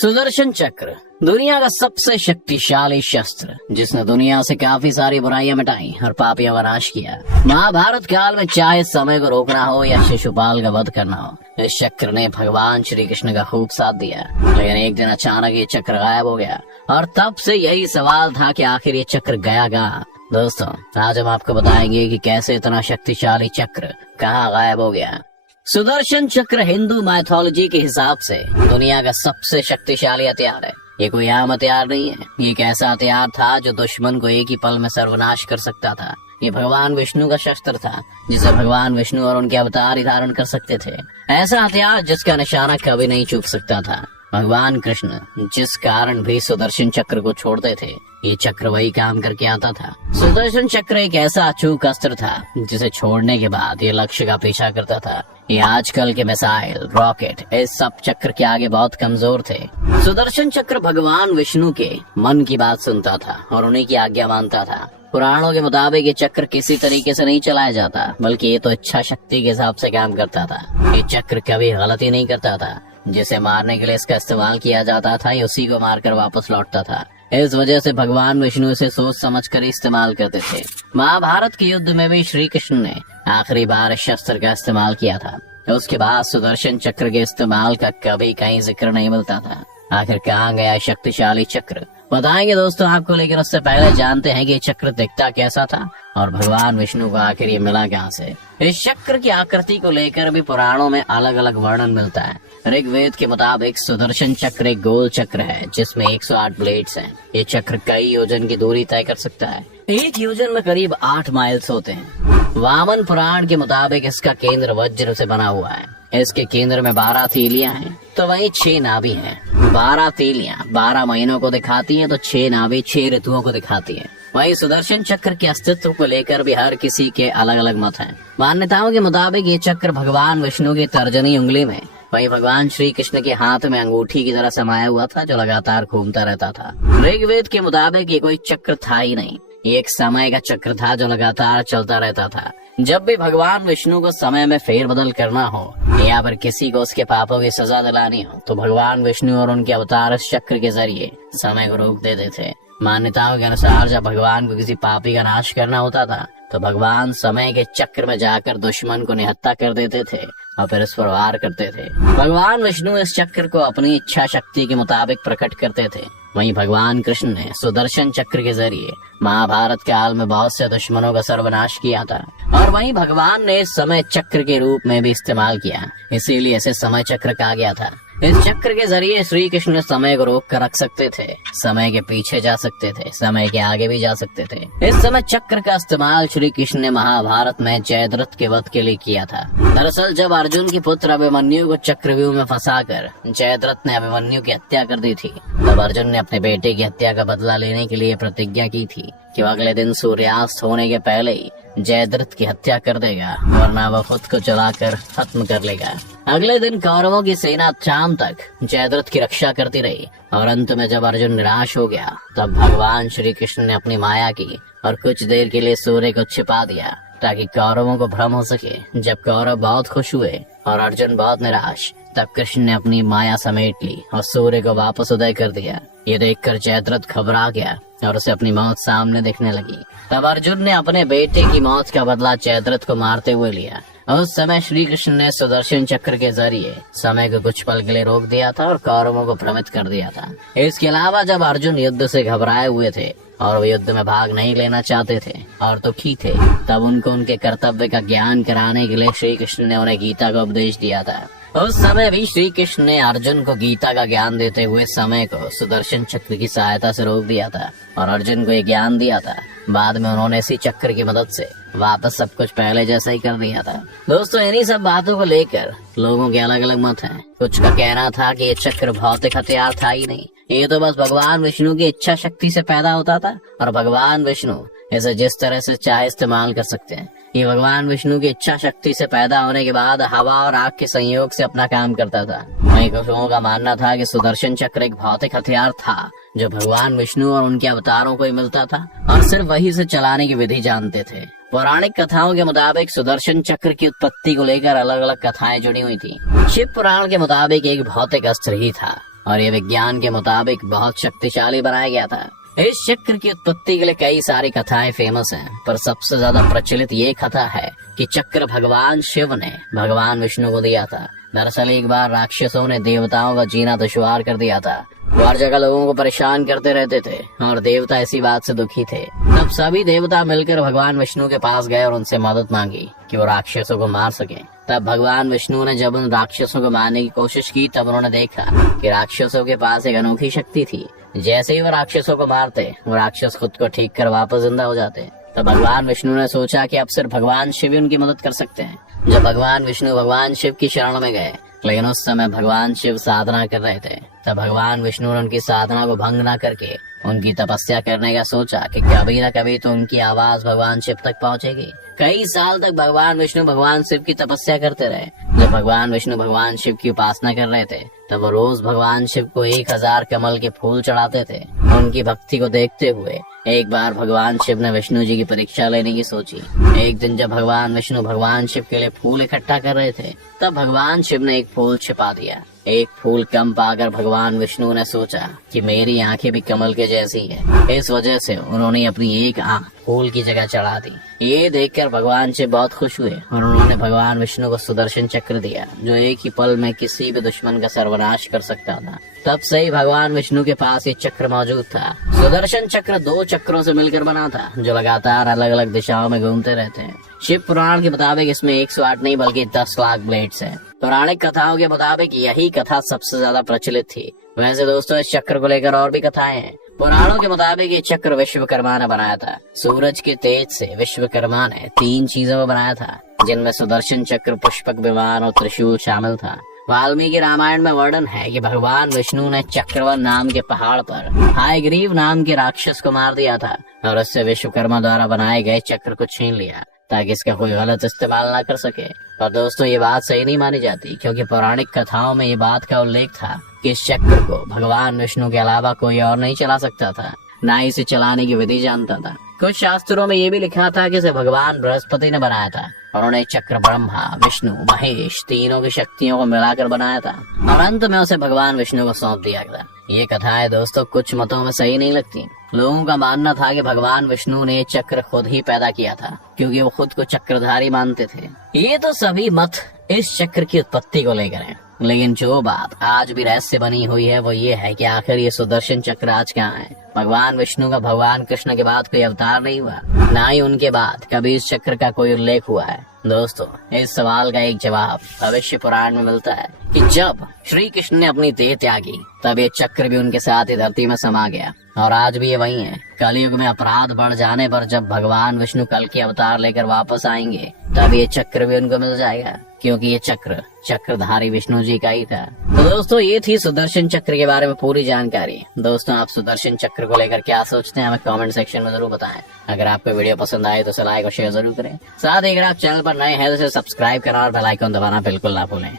सुदर्शन चक्र दुनिया का सबसे शक्तिशाली शस्त्र, जिसने दुनिया से काफी सारी बुराइयां मिटाई और पापियों का नाश किया। महाभारत काल में चाहे समय को रोकना हो या शिशुपाल का वध करना हो, इस चक्र ने भगवान श्री कृष्ण का खूब साथ दिया। लेकिन एक दिन अचानक ये चक्र गायब हो गया और तब से यही सवाल था कि आखिर ये चक्र गया कहाँ। दोस्तों, आज हम आपको बताएंगे कि कैसे इतना शक्तिशाली चक्र कहाँ गायब हो गया। सुदर्शन चक्र हिंदू माइथोलॉजी के हिसाब से दुनिया का सबसे शक्तिशाली हथियार है। ये कोई आम हथियार नहीं है, ये एक ऐसा हथियार था जो दुश्मन को एक ही पल में सर्वनाश कर सकता था। ये भगवान विष्णु का शस्त्र था, जिसे भगवान विष्णु और उनके अवतार ही धारण कर सकते थे। ऐसा हथियार जिसका निशाना कभी नहीं चूक सकता था। भगवान कृष्ण जिस कारण भी सुदर्शन चक्र को छोड़ते थे, ये चक्र वही काम करके आता था। सुदर्शन चक्र एक ऐसा अचूक अस्त्र था जिसे छोड़ने के बाद ये लक्ष्य का पीछा करता था। ये आजकल के मिसाइल, रॉकेट, इस सब चक्र के आगे बहुत कमजोर थे। सुदर्शन चक्र भगवान विष्णु के मन की बात सुनता था और उन्हीं की आज्ञा मानता था। पुराणों के मुताबिक ये चक्र किसी तरीके से नहीं चलाया जाता, बल्कि ये तो इच्छा शक्ति के हिसाब से काम करता था। ये चक्र कभी गलती नहीं करता था। जिसे मारने के लिए इसका इस्तेमाल किया जाता था, ये उसी को मारकर वापस लौटता था। इस वजह से भगवान विष्णु इसे सोच समझ कर इस्तेमाल करते थे। महाभारत के युद्ध में भी श्री कृष्ण ने आखिरी बार इस शस्त्र का इस्तेमाल किया था। उसके बाद सुदर्शन चक्र के इस्तेमाल का कभी कहीं जिक्र नहीं मिलता था। आखिर कहाँ गया शक्तिशाली चक्र, बताएंगे दोस्तों आपको। लेकिन उससे पहले जानते हैं कि ये चक्र दिखता कैसा था और भगवान विष्णु को आखिर ये मिला कहाँ से। इस चक्र की आकृति को लेकर भी पुराणों में अलग अलग वर्णन मिलता है। ऋग्वेद के मुताबिक सुदर्शन चक्र एक गोल चक्र है जिसमें 108 ब्लेड्स हैं। ये चक्र कई योजन की दूरी तय कर सकता है। एक योजन में करीब 8 माइल्स होते हैं। वामन पुराण के मुताबिक इसका केंद्र वज्र से बना हुआ है। इसके केंद्र में 12 तीलियां हैं, तो वहीं 6 नाभि हैं। 12 तीलियां 12 महीनों को दिखाती हैं, तो 6 नाभि 6 ऋतुओं को दिखाती हैं। वहीं सुदर्शन चक्र के अस्तित्व को लेकर भी हर किसी के अलग अलग मत हैं। मान्यताओं के मुताबिक ये चक्र भगवान विष्णु की तर्जनी उंगली में, वहीं भगवान श्री कृष्ण के हाथ में अंगूठी की तरह समाया हुआ था, जो लगातार घूमता रहता था। ऋग्वेद के मुताबिक ये कोई चक्र था ही नहीं, ये एक समय का चक्र था जो लगातार चलता रहता था। जब भी भगवान विष्णु को समय में फेरबदल करना हो या फिर किसी को उसके पापों की सजा दिलानी हो, तो भगवान विष्णु और उनके अवतार इस चक्र के जरिए समय को रोक देते थे। मान्यताओं के अनुसार जब भगवान को किसी पापी का नाश करना होता था, तो भगवान समय के चक्र में जाकर दुश्मन को निहत्था कर देते थे और फिर इस पर वार करते थे। भगवान विष्णु इस चक्र को अपनी इच्छा शक्ति के मुताबिक प्रकट करते थे। वहीं भगवान कृष्ण ने सुदर्शन चक्र के जरिए महाभारत काल में बहुत से दुश्मनों का सर्वनाश किया था। और वहीं भगवान ने समय चक्र के रूप में भी इस्तेमाल किया, इसीलिए इसे समय चक्र कहा गया था। इस चक्र के जरिए श्री कृष्ण समय को रोक कर रख सकते थे, समय के पीछे जा सकते थे, समय के आगे भी जा सकते थे। इस समय चक्र का इस्तेमाल श्री कृष्ण ने महाभारत में जयद्रथ के वध के लिए किया था। दरअसल जब अर्जुन के पुत्र अभिमन्यु को चक्रव्यूह में फंसाकर जयद्रथ ने अभिमन्यु की हत्या कर दी थी, तब अर्जुन ने अपने बेटे की हत्या का बदला लेने के लिए प्रतिज्ञा की थी कि वह अगले दिन सूर्यास्त होने के पहले ही जयद्रथ की हत्या कर देगा, वरना वह खुद को जलाकर खत्म कर लेगा। अगले दिन कौरवों की सेना शाम तक जयद्रथ की रक्षा करती रही और अंत में जब अर्जुन निराश हो गया, तब भगवान श्री कृष्ण ने अपनी माया की और कुछ देर के लिए सूर्य को छिपा दिया ताकि कौरवों को भ्रम हो सके। जब कौरव बहुत खुश हुए और अर्जुन बहुत निराश, तब कृष्ण ने अपनी माया समेट ली और सूर्य को वापस उदय कर दिया। ये देखकर जयद्रथ घबरा गया और उसे अपनी मौत सामने दिखने लगी। तब अर्जुन ने अपने बेटे की मौत का बदला जयद्रथ को मारते हुए लिया। उस समय श्री कृष्ण ने सुदर्शन चक्र के जरिए समय को कुछ पल के लिए रोक दिया था और कौरवों को भ्रमित कर दिया था। इसके अलावा जब अर्जुन युद्ध से घबराए हुए थे और वे युद्ध में भाग नहीं लेना चाहते थे और दुखी थे, तब उनको उनके कर्तव्य का ज्ञान कराने के लिए श्री कृष्ण ने उन्हें गीता का उपदेश दिया था। उस समय भी श्री कृष्ण ने अर्जुन को गीता का ज्ञान देते हुए समय को सुदर्शन चक्र की सहायता से रोक दिया था और अर्जुन को ये ज्ञान दिया था। बाद में उन्होंने इसी चक्र की मदद से वापस सब कुछ पहले जैसा ही कर दिया था। दोस्तों, इन्हीं सब बातों को लेकर लोगों के अलग अलग मत हैं। कुछ का कहना था कि ये चक्र भौतिक हथियार था ही नहीं, ये तो बस भगवान विष्णु की इच्छा शक्ति से पैदा होता था और भगवान विष्णु इसे जिस तरह से चाहे इस्तेमाल कर सकते हैं। ये भगवान विष्णु की इच्छा शक्ति से पैदा होने के बाद हवा और आग के संयोग से अपना काम करता था। वहीं कुछ लोगों का मानना था कि सुदर्शन चक्र एक भौतिक हथियार था जो भगवान विष्णु और उनके अवतारों को ही मिलता था और सिर्फ वही से चलाने की विधि जानते थे। पौराणिक कथाओं के मुताबिक सुदर्शन चक्र की उत्पत्ति को लेकर अलग अलग कथाएं जुड़ी हुई थी। शिव पुराण के मुताबिक एक भौतिक अस्त्र ही था और ये विज्ञान के मुताबिक बहुत शक्तिशाली बनाया गया था। इस चक्र की उत्पत्ति के लिए कई सारी कथाएं फेमस हैं, पर सबसे ज्यादा प्रचलित ये कथा है कि चक्र भगवान शिव ने भगवान विष्णु को दिया था। दरअसल एक बार राक्षसों ने देवताओं का जीना दुश्वार कर दिया था। वो हर जगह लोगों को परेशान करते रहते थे और देवता इसी बात से दुखी थे। तब सभी देवता मिलकर भगवान विष्णु के पास गए और उनसे मदद मांगी कि वो राक्षसों को मार सके। तब भगवान विष्णु ने जब उन राक्षसों को मारने की कोशिश की, तब उन्होंने देखा कि राक्षसों के पास एक अनोखी शक्ति थी। जैसे ही वो राक्षसों को मारते, वो राक्षस खुद को ठीक कर वापस जिंदा हो जाते। तब भगवान विष्णु ने सोचा कि अब सिर्फ भगवान शिव ही उनकी मदद कर सकते हैं। जब भगवान विष्णु भगवान शिव की शरण में गए, लेकिन उस समय भगवान शिव साधना कर रहे थे। तब भगवान विष्णु ने उनकी साधना को भंग न करके उनकी तपस्या करने का सोचा कि कभी न कभी तो उनकी आवाज भगवान शिव तक पहुंचेगी। कई साल तक भगवान विष्णु भगवान शिव की तपस्या करते रहे। जब भगवान विष्णु भगवान शिव की उपासना कर रहे थे, तब वो रोज भगवान शिव को 1000 कमल के फूल चढ़ाते थे। उनकी भक्ति को देखते हुए एक बार भगवान शिव ने विष्णु जी की परीक्षा लेने की सोची। एक दिन जब भगवान विष्णु भगवान शिव के लिए फूल इकट्ठा कर रहे थे, तब भगवान शिव ने एक फूल छिपा दिया। एक फूल कम पाकर भगवान विष्णु ने सोचा कि मेरी आंखें भी कमल के जैसी है। इस वजह से उन्होंने अपनी एक आंख फूल की जगह चढ़ा दी। ये देखकर भगवान शिव बहुत खुश हुए और उन्होंने भगवान विष्णु को सुदर्शन चक्र दिया, जो एक ही पल में किसी भी दुश्मन का सर्वनाश कर सकता था। तब से ही भगवान विष्णु के पास ये चक्र मौजूद था। सुदर्शन चक्र 2 चक्रों से मिलकर बना था, जो लगातार अलग अलग दिशाओं में घूमते रहते हैं। शिव पुराण के मुताबिक इसमें 108 नहीं बल्कि 10 लाख ब्लेड्स हैं। पौराणिक कथाओं के मुताबिक यही कथा सबसे ज्यादा प्रचलित थी। वैसे दोस्तों, इस चक्र को लेकर और भी कथाएं हैं। पुराणों के मुताबिक ये चक्र विश्वकर्मा ने बनाया था। सूरज के तेज से विश्वकर्मा ने 3 चीजों को बनाया था, जिनमें सुदर्शन चक्र, पुष्पक विमान और त्रिशूल शामिल था। वाल्मीकि रामायण में वर्णन है कि भगवान विष्णु ने चक्रवन नाम के पहाड़ पर हायग्रीव नाम के राक्षस को मार दिया था और उससे विश्वकर्मा द्वारा बनाए गए चक्र को छीन लिया, ताकि इसका कोई गलत इस्तेमाल ना कर सके। और दोस्तों, ये बात सही नहीं मानी जाती, क्योंकि पौराणिक कथाओं में ये बात का उल्लेख था कि इस चक्र को भगवान विष्णु के अलावा कोई और नहीं चला सकता था, ना ही इसे चलाने की विधि जानता था। कुछ शास्त्रों में ये भी लिखा था कि इसे भगवान बृहस्पति ने बनाया था और उन्हें चक्र ब्रह्मा, विष्णु, महेश तीनों की शक्तियों को मिलाकर बनाया था और अंत में उसे भगवान विष्णु को सौंप दिया गया। ये कथाएं दोस्तों कुछ मतों में सही नहीं लगती। लोगों का मानना था कि भगवान विष्णु ने चक्र खुद ही पैदा किया था, क्योंकि वो खुद को चक्रधारी मानते थे। ये तो सभी मत इस चक्र की उत्पत्ति को लेकर हैं, लेकिन जो बात आज भी रहस्य बनी हुई है वो ये है कि आखिर ये सुदर्शन चक्र आज कहाँ है। भगवान विष्णु का भगवान कृष्ण के बाद कोई अवतार नहीं हुआ, ना ही उनके बाद कभी इस चक्र का कोई उल्लेख हुआ है। दोस्तों, इस सवाल का एक जवाब भविष्य पुराण में मिलता है कि जब श्री कृष्ण ने अपनी देह त्यागी, तब ये चक्र भी उनके साथ ही धरती में समा गया और आज भी ये वही है। कलयुग में अपराध बढ़ जाने पर जब भगवान विष्णु कल के अवतार लेकर वापस आएंगे, तब ये चक्र भी उनको मिल जाएगा, क्योंकि ये चक्र चक्रधारी विष्णु जी का ही था। तो दोस्तों, ये थी सुदर्शन चक्र के बारे में पूरी जानकारी। दोस्तों, आप सुदर्शन चक्र को लेकर क्या सोचते हैं, हमें कमेंट सेक्शन में जरूर बताएं। अगर आपको वीडियो पसंद आए तो लाइक और शेयर जरूर करें। साथ ही अगर आप चैनल पर नए हैं तो सब्सक्राइब करना और बेल आइकन दबाना बिल्कुल ना भूलें।